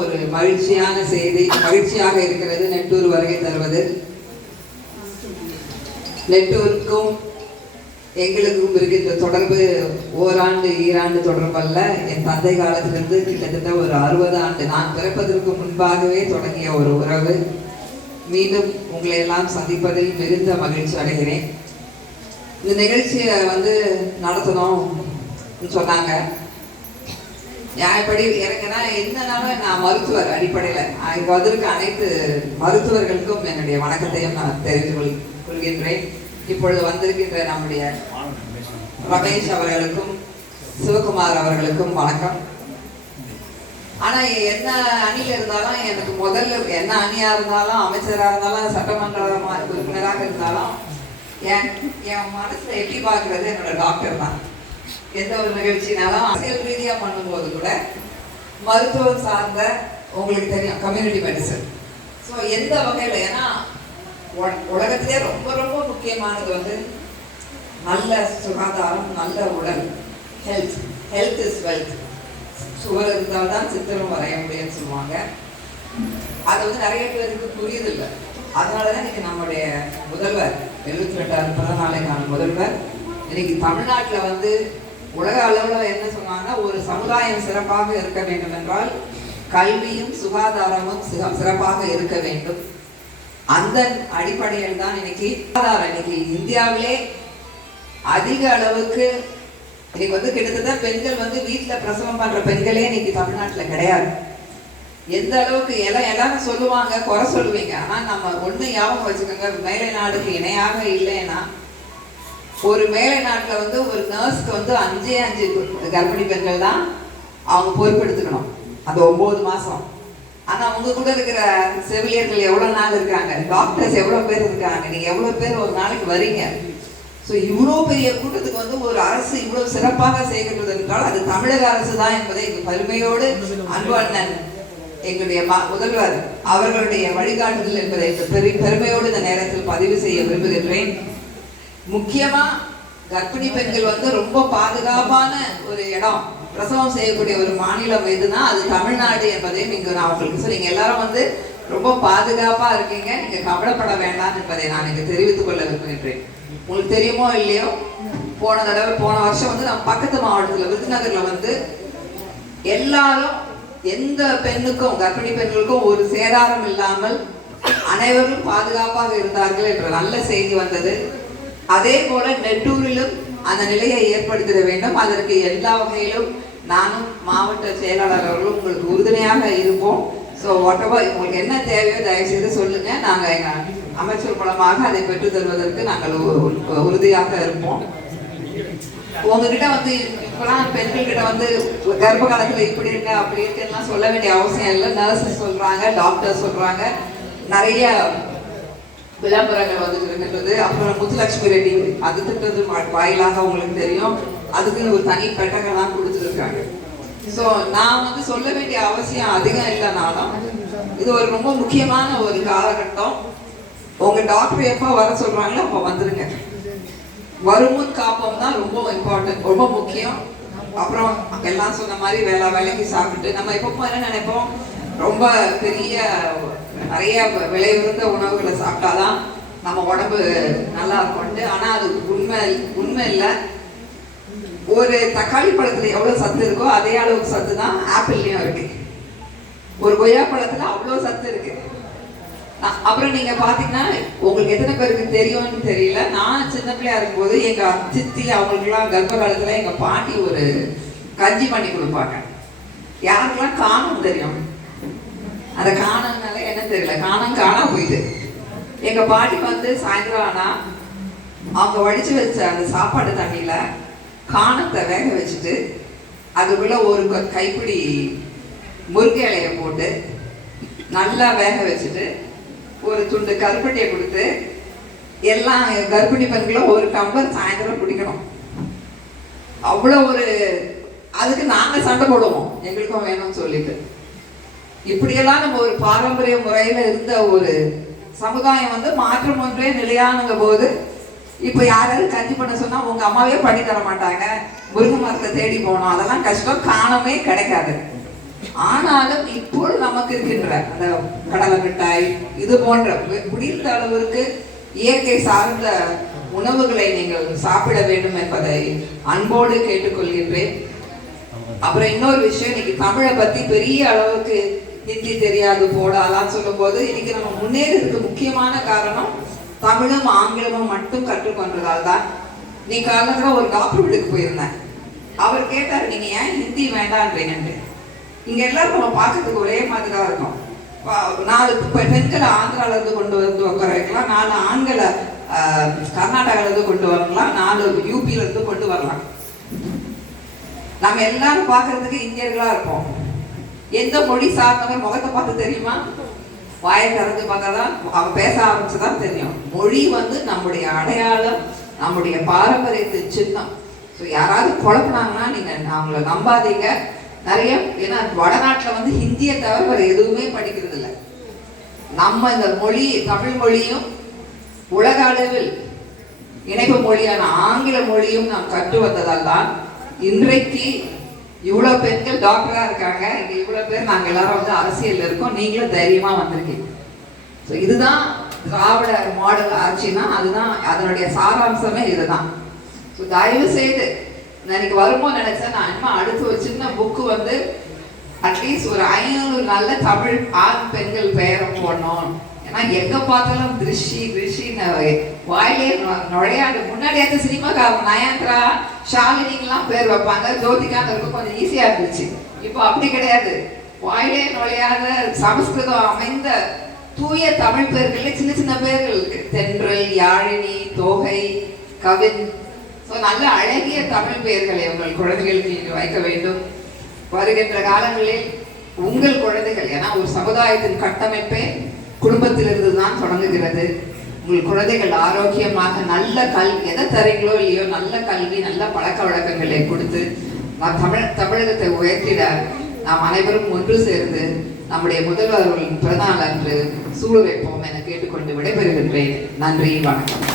ஒரு மகிழ்ச்சியான செய்தி, மகிழ்ச்சியாக இருக்கிறது. நெட்டூர் வருகை தருவது நெட்டூருக்கும் எங்களுக்கும் இருக்கின்ற தொடர்பு ஓராண்டு ஈராண்டு தொடர்பல்ல. என் தந்தை காலத்திலிருந்து கிட்டத்தட்ட ஒரு 60 ஆண்டு, நான் பிறப்பதற்கு முன்பாகவே தொடங்கிய ஒரு உறவு. மீண்டும் உங்களை எல்லாம் சந்திப்பதில் மிகுந்த மகிழ்ச்சி அடைகிறேன். இந்த நிகழ்ச்சியை நடத்தணும் சொன்னாங்க. நியாயப்படி எனக்குன்னா என்னன்னாலும் நான் மருத்துவர் அடிப்படையில் இங்கே வந்திருக்க அனைத்து மருத்துவர்களுக்கும் என்னுடைய வணக்கத்தையும் நான் தெரிந்து கொள்கின்றேன். இப்பொழுது வந்திருக்கின்ற நம்முடைய ரமேஷ் அவர்களுக்கும் சிவகுமார் அவர்களுக்கும் வணக்கம். ஆனால் என்ன அணியில் இருந்தாலும் எனக்கு முதல்ல என்ன அணியாக இருந்தாலும் அமைச்சராக இருந்தாலும் சட்டமன்ற உறுப்பினராக இருந்தாலும் என் மனசில் எட்டி பார்க்கறது என்னோட டாக்டர் தான். எந்த ஒரு நிகழ்ச்சினாலும் அரசியல் ரீதியாக பண்ணும்போது கூட மருத்துவம் சார்ந்த, உங்களுக்கு தெரியும், கம்யூனிட்டி மெடிசன். ஸோ எந்த வகையில், ஏன்னா உலகத்திலே ரொம்ப ரொம்ப முக்கியமானது நல்ல சுகாதாரம், நல்ல உடல், ஹெல்த் இஸ் வெல்த். சுவர் இருந்தால் தான் சித்திரம் வரைய முடியும்னு சொல்லுவாங்க. அது நிறைய பேருக்கு புரியுதில்லை. அதனால தான் இன்னைக்கு நம்முடைய முதல்வர் 72ஆவது பிறந்த நாளைக்கான முதல்வர் இன்னைக்கு தமிழ்நாட்டில் உலக அளவில் என்ன சொன்னாங்கன்னா, ஒரு சமுதாயம் சிறப்பாக இருக்க வேண்டும் என்றால் கல்வியும் சுகாதாரமும் சிறப்பாக இருக்க வேண்டும். அந்த அடிப்படையில் தான் இன்னைக்கு இந்தியாவிலே அதிக அளவுக்கு இன்னைக்கு கிட்டத்தட்ட பெண்கள் வீட்டில் பிரசவம் பண்ற பெண்களே இன்னைக்கு தமிழ்நாட்டில் கிடையாது. எந்த அளவுக்கு எல்லாரும் சொல்லுவாங்க, குறை சொல்லுவீங்க. ஆனால் நம்ம ஒன்று ஞாபகம் வச்சுக்கோங்க, மேலை நாடுக்கு இணையாக இல்லைன்னா, ஒரு மேலை நாட்டில் ஒரு நர்ஸ்க்கு 5 கர்ப்பிணி பெண்கள் தான் அவங்க பொறுப்பெடுத்துக்கணும், அந்த 9 மாதம். ஆனால் அவங்க கூட இருக்கிற செவிலியர்கள் எவ்வளோ நாள் இருக்காங்க, டாக்டர்ஸ் எவ்வளோ பேர் இருக்காங்க, நீங்கள் எவ்வளோ பேர் ஒரு நாளைக்கு வரீங்க. ஸோ இவ்வளோ பெரிய கூட்டத்துக்கு ஒரு அரசு இவ்வளோ சிறப்பாக செய்கிறது என்றால் அது தமிழக அரசு தான் என்பதை எங்கள் பெருமையோடு அன்பு அண்ணன் எங்களுடைய முதல்வர் அவர்களுடைய வழிகாட்டுதல் என்பதை பெருமையோடு இந்த நேரத்தில் பதிவு செய்ய விரும்புகின்றேன். முக்கியமா கர்ப்பிணி பெண்கள் ரொம்ப பாதுகாப்பான ஒரு இடம், பிரசவம் செய்யக்கூடிய ஒரு மாநிலம் எதுனா அது தமிழ்நாடு என்பதையும் இங்கு நான் உங்களுக்கு சொல்லி, நீங்க எல்லாரும் ரொம்ப பாதுகாப்பா இருக்கீங்க, நீங்க கவலைப்பட வேண்டாம் என்பதை நான் இங்கு தெரிவித்துக் கொள்ள விரும்புகின்றேன். உங்களுக்கு தெரியுமோ இல்லையோ, போன வருஷம் நம்ம பக்கத்து மாவட்டத்தில் விருதுநகர்ல எல்லாரும் எந்த பெண்ணுக்கும் கர்ப்பிணி பெண்களுக்கும் ஒரு சேதாரம் இல்லாமல் அனைவரும் பாதுகாப்பாக இருந்தார்கள் என்ற நல்ல செய்தி வந்தது. அதே போல நெட்டூரிலும் அந்த நிலையை ஏற்படுத்திட வேண்டும். அதற்கு எல்லா வகையிலும் நானும் மாவட்ட செயலாளர் அவர்களும் உங்களுக்கு உறுதுணையாக இருப்போம். ஸோ வாட்டெவர் உங்களுக்கு என்ன தேவையோ தயவுசெய்து சொல்லுங்க, நாங்கள் எங்கள் அமைச்சர் மூலமாக அதை பெற்று தருவதற்கு நாங்கள் உறுதியாக இருப்போம். உங்ககிட்ட இப்பெல்லாம் பெண்கள் கிட்ட கர்ப்ப காலத்துல இப்படி இருங்க அப்படி இருக்குலாம் சொல்ல வேண்டிய அவசியம் இல்லை. நர்ஸ் சொல்றாங்க, டாக்டர் சொல்றாங்க, நிறைய விளம்பரங்கள் இருக்கின்றது. அப்புறம் முத்துலட்சுமி ரெட்டி அது திட்டது வாயிலாக உங்களுக்கு தெரியும், அதுக்குன்னு ஒரு தனி பெட்டகெல்லாம் கொடுத்துருக்காங்க. ஸோ நான் சொல்ல வேண்டிய அவசியம் அதிகம் இல்லைனாலும் இது ஒரு ரொம்ப முக்கியமான ஒரு காலகட்டம். உங்க டாக்டர் எப்போ வர சொல்றாங்களோ அப்போ வந்துருங்க. வருமுன் காப்போம் தான் ரொம்ப இம்பார்ட்டன்ட், ரொம்ப முக்கியம். அப்புறம் எல்லாம் சொன்ன மாதிரி வேலைக்கு சாப்பிட்டு நம்ம எப்போ என்ன நினைப்போம், ரொம்ப பெரிய நிறைய விலை உயர்ந்த உணவுகளை சாப்பிட்டாதான் நம்ம உடம்பு நல்லா இருக்கும்ட்டு. ஆனால் அது உண்மை இல்லை. ஒரு தக்காளி பழத்துல எவ்வளவு சத்து இருக்கோ அதே அளவுக்கு சத்து தான் ஆப்பிள்லயும் இருக்கு. ஒரு கொய்யா பழத்துல அவ்வளோ சத்து இருக்கு. அப்புறம் நீங்க பாத்தீங்கன்னா, உங்களுக்கு எத்தனை பேருக்கு தெரியும்னு தெரியல, நான் சின்ன பிள்ளையா இருக்கும்போது எங்க சித்தி அவங்களுக்குலாம் கர்ப்ப காலத்துல எங்க பாட்டி ஒரு கஞ்சி பண்ணி கொடுப்பாங்க. யாருக்கெல்லாம் காணம் தெரியும், அந்த காணம்னால என்ன தெரியல, காணா போயிட்டு எங்க பாட்டி சாயந்தரம் ஆனா அவங்க வடிச்சு வச்ச அந்த சாப்பாடு தண்ணியில காணத்தை வேக வச்சுட்டு அதுக்குள்ள ஒரு கைப்பிடி முருங்கை இலையை போட்டு நல்லா வேக வச்சுட்டு ஒரு துண்டு கருப்பட்டியை கொடுத்து எல்லா கர்ப்பிணி பெண்களும் ஒரு டம்ளர் சாயந்தரம் குடிக்கணும். அவ்வளோ அதுக்கு நாங்கள் சண்டை போடுவோம், எங்களுக்கும் வேணும்னு சொல்லிட்டு. இப்படியெல்லாம் நம்ம ஒரு பாரம்பரிய முறையில இருந்த ஒரு சமுதாயம் மாற்றம் ஒன்றே நிலையானுங்க போது இப்போ யாராவது கஞ்சி பண்ண சொன்னா உங்க அம்மாவே பண்ணி தர மாட்டாங்க, முருங்கை மரத்தை தேடி போகணும், அதெல்லாம் கஷ்டம், காணமே கிடைக்காது. ஆனாலும் இப்போ நமக்கு இருக்கின்ற அந்த கடலை மிட்டாய் இது போன்ற முடிந்த அளவிற்கு இயற்கை சார்ந்த உணவுகளை நீங்கள் சாப்பிட வேண்டும் என்பதை அன்போடு கேட்டுக்கொள்கின்றேன். அப்புறம் இன்னொரு விஷயம், இன்னைக்கு தமிழை பத்தி பெரிய அளவுக்கு ஹிந்தி தெரியாது போடாலாம் சொல்லும் போது இன்னைக்கு நம்ம முன்னேறதுக்கு முக்கியமான காரணம் தமிழும் ஆங்கிலமும் மட்டும் கற்றுக்கொண்டதால் தான். நீ காலத்துல ஒரு டாக்டர் வீட்டுக்கு போயிருந்தேன். அவர் கேட்டார், நீங்க ஏன் ஹிந்தி வேண்டான்றீங்கன்னு. இங்க எல்லாரும் நம்ம பார்க்கறதுக்கு ஒரே மாதிரி தான் இருக்கும். 4 பெண்களை ஆந்திரால இருந்து கொண்டு வந்து உட்கார வைக்கலாம், 4 ஆண்களை கர்நாடகால இருந்து கொண்டு வரலாம், 4 யூபியில இருந்து கொண்டு வரலாம். நம்ம எல்லாரும் பார்க்கறதுக்கு இந்தியர்களா இருப்போம். எந்த மொழி சார்ந்தவர் முகத்தை பார்த்து தெரியுமா? வாயை திறந்து பார்த்தாதான் அவன் பேச ஆரம்பிச்சுதான் தெரியும். மொழி நம்முடைய அடையாளம், நம்முடைய பாரம்பரியத்தின் சின்னம். ஸோ யாராவது குழப்பினாங்கன்னா நீங்க அவங்கள நம்பாதீங்க. நிறைய ஏன்னா வடநாட்டில் ஹிந்தியை தவிர வேறு எதுவுமே படிக்கிறது இல்லை. நம்ம இந்த மொழி தமிழ் மொழியும் உலக அளவில் இணைப்பு மொழியான ஆங்கில மொழியும் நாம் கற்று வந்ததால் தான் இன்றைக்கு இவ்வளோ பெண்கள் டாக்டராக இருக்காங்க. இங்கே இவ்வளோ பேர் நாங்கள் எல்லாரும் அரசியல் இருக்கோம். நீங்களும் தைரியமாக வந்திருக்கீங்க. ஸோ இதுதான் திராவிட மாடல் ஆட்சினா அதுதான் அதனுடைய சாராம்சமே இதுதான். ஸோ தயவு செய்து நான் இன்னைக்கு வரும்போது நினைச்சேன், நான் இன்னும் அடுத்து ஒரு சின்ன புக்கு அட்லீஸ்ட் ஒரு 500 நல்ல தமிழ் ஆண் பெண்கள் பெயரை போடணும். ஏன்னா எங்க பார்த்தாலும் திருஷின்னு வாயிலே நுழையாது. முன்னாடியாவது சினிமாக்காரங்க நயன்தரா ஷாலினிக்கெல்லாம் பேர் வைப்பாங்க, ஜோதிகாந்தருக்கு கொஞ்சம் ஈஸியா இருந்துச்சு. இப்போ அப்படி கிடையாது. வாயிலே நுழையாத சமஸ்கிருதம் அமைந்த தூய தமிழ் பேர்களே சின்ன சின்ன பேர்கள் இருக்கு. தென்றல், யாழினி, தோகை, கவின். நல்ல அழகிய தமிழ் பெயர்களை உங்கள் குழந்தைகளுக்கு நீங்கள் வைக்க வேண்டும். வருகின்ற காலங்களில் உங்கள் குழந்தைகள், ஏன்னா ஒரு சமுதாயத்தின் கட்டமைப்பே குடும்பத்திலிருந்து தான் தொடங்குகிறது. உங்கள் குழந்தைகள் ஆரோக்கியமாக நல்ல எதை தரீங்களோ இல்லையோ நல்ல கல்வி, நல்ல பழக்க வழக்கங்களை கொடுத்து தமிழகத்தை உயர்த்திட நாம் அனைவரும் ஒன்று சேர்ந்து நம்முடைய முதல்வர்களின் பிறந்தநாள் அன்று சூடு வைப்போம் என கேட்டுக்கொண்டு விடைபெறுகின்றேன். நன்றி, வணக்கம்.